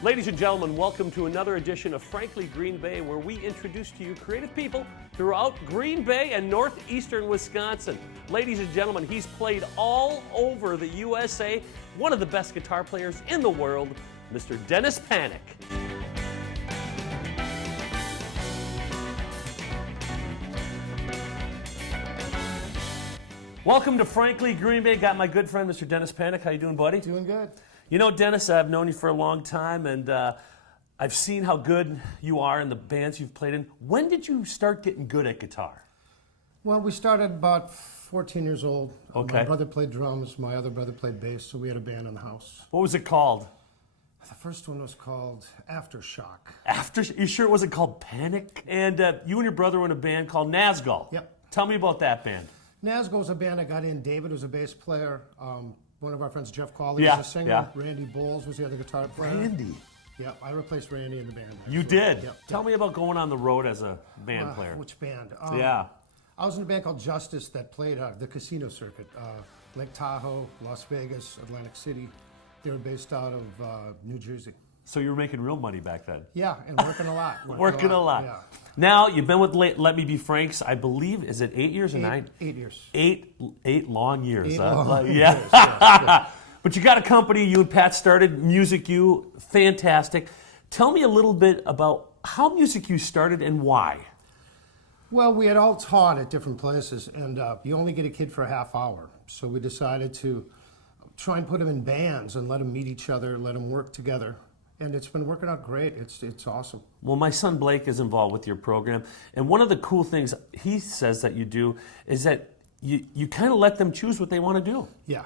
Ladies and gentlemen, welcome to another edition of Frankly Green Bay, where we introduce to you creative people throughout Green Bay and northeastern Wisconsin. Ladies and gentlemen, he's played all over the USA, one of the best guitar players in the world, Mr. Dennis Panneck. Welcome to Frankly Green Bay. Got my good friend, Mr. Dennis Panneck. How you doing, buddy? Doing good. You know, Dennis, I've known you for a long time, and I've seen how good you are in the bands you've played in. When did you start getting good at guitar? Well, we started about 14 years old. Okay. My brother played drums, my other brother played bass, so we had a band in the house. What was it called? The first one was called Aftershock. You sure it wasn't called Panneck? And you and your brother were in a band called Nazgul. Yep. Tell me about that band. Nazgul was a band I got in. David was a bass player. One of our friends, Jeff Cawley, Yeah, was a singer. yeah. Randy Bowles was the other guitar player. Randy. Yep, I replaced Randy in the band. You actually. did? Yep. Tell me about going on the road as a band player. Which band? Yeah. I was in a band called Justice that played the casino circuit. Lake Tahoe, Las Vegas, Atlantic City. They were based out of New Jersey. So you were making real money back then? Yeah, and working a lot. Working a lot. Yeah. Now, you've been with Let Me Be Frank's, I believe, is it 8 years or 9? 8 years. Eight long years. Eight huh? long Yeah. years, yeah. But you got a company, you and Pat started, Music U, fantastic. Tell me a little bit about how Music U started and why. Well, we had all taught at different places, and you only get a kid for a half hour. So we decided to try and put them in bands and let them meet each other, let them work together. And it's been working out great. It's awesome. Well, my son Blake is involved with your program, and one of the cool things he says that you do is that you kind of let them choose what they want to do. Yeah.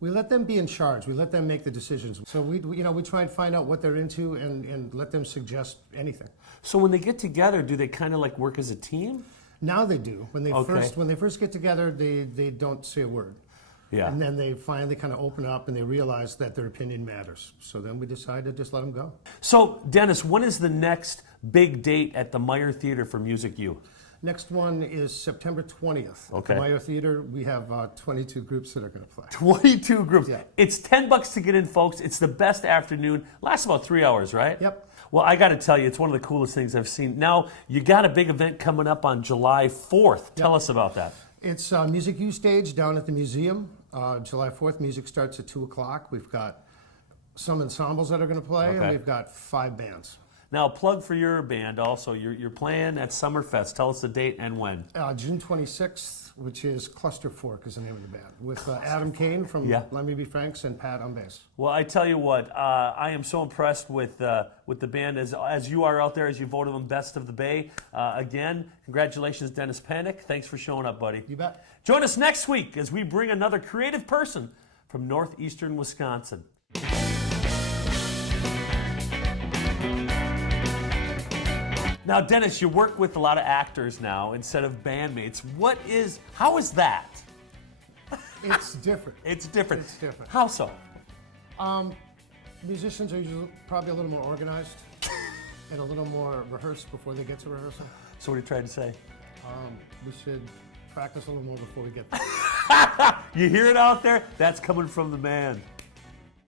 We let them be in charge. We let them make the decisions. So we try and find out what they're into and let them suggest anything. So when they get together, do they kind of like work as a team? Now they do. When they Okay. first get together, they don't say a word. Yeah. And then they finally kind of open up and they realize that their opinion matters. So then we decide to just let them go. So, Dennis, when is the next big date at the Meyer Theater for Music U? Next one is September 20th. Okay. At the Meyer Theater, we have 22 groups that are going to play. 22 groups. Yeah. It's $10 to get in, folks. It's the best afternoon. Lasts about 3 hours, right? Yep. Well, I got to tell you, it's one of the coolest things I've seen. Now, you got a big event coming up on July 4th. Tell us about that. It's Music U stage down at the museum. July 4th, music starts at 2 o'clock. We've got some ensembles that are going to play, Okay. and we've got 5 bands. Now, plug for your band also. You're playing at Summerfest. Tell us the date and when. June 26th, which is Cluster Fork is the name of the band, with Adam Kane from Yeah. Let Me Be Frank's and Pat on bass. Well, I tell you what, I am so impressed with the band as you are out there, as you voted them Best of the Bay. Again, congratulations, Dennis Panneck. Thanks for showing up, buddy. You bet. Join us next week as we bring another creative person from northeastern Wisconsin. Now, Dennis, you work with a lot of actors now instead of bandmates. How is that? It's different. It's different. It's different. How so? Musicians are usually probably a little more organized and a little more rehearsed before they get to rehearsal. So what are you trying to say? We should practice a little more before we get there. You hear it out there? That's coming from the man.